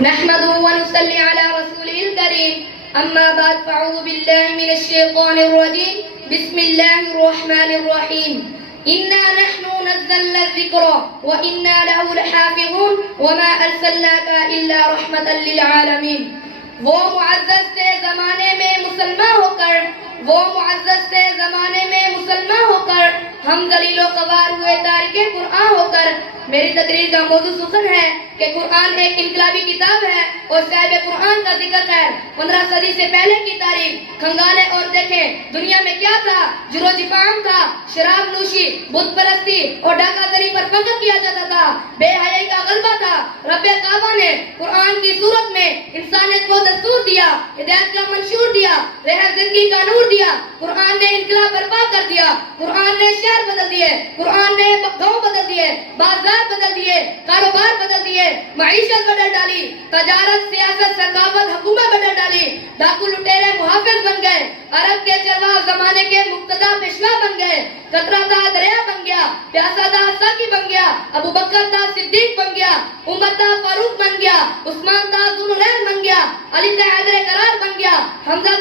نحمده ونصلي على رسوله الكريم أما بعد فأعوذ بالله من الشيطان الرجيم بسم الله الرحمن الرحيم إنا نحن نزلنا الذكر وإنا له لحافظون وما أرسلناك إلا رحمة للعالمين. وہ معزز سے زمانے میں مسلمان ہو کر ہم ذلیل و خوار ہوئے تارک قرآن ہو کر میری تقریر کا موضوع سخن ہے کہ قرآن ایک انقلابی کتاب ہے اور صاحب قرآن کا ذکر ہے 15 صدی سے پہلے کی تاریخ کھنگالیں اور دیکھیں دنیا میں کیا تھا. جرو جفام تھا, شراب نوشی, بت پرستی اور ڈاکہ زنی پر فخر کیا جاتا تھا, بے حیائی کا غلبہ تھا. رب کعبہ نے قرآن کی صورت میں انسانیت کو دستور دیا, ہدایت کا منشور دیا, رہ زندگی کا نور دیا. قرآن نے انقلاب برپا کر دیا. قرآن نے شہر بدل دیے, قرآن نے گاؤں بدل دیے, بازار بدل دیے, کاروبار بدل دیے, معیشت بدل ڈالی, تجارت, سیاست, ثقافت, حکومت بدل ڈالی. ڈاکو لٹیرے محافظ بن گئے, عرب کے چرواہ زمانے کے مقتدا پیشوا بن گئے. قطرہ تھا دریا بن گیا, پیاسا تھا ساقی بن گیا, ابو بکر تھا صدیق بن گیا, عمر تھا فاروق بن گیا, عثمان تھا ذو النورین بن گیا, علی تھا حیدر قرار بن گیا, حمزہ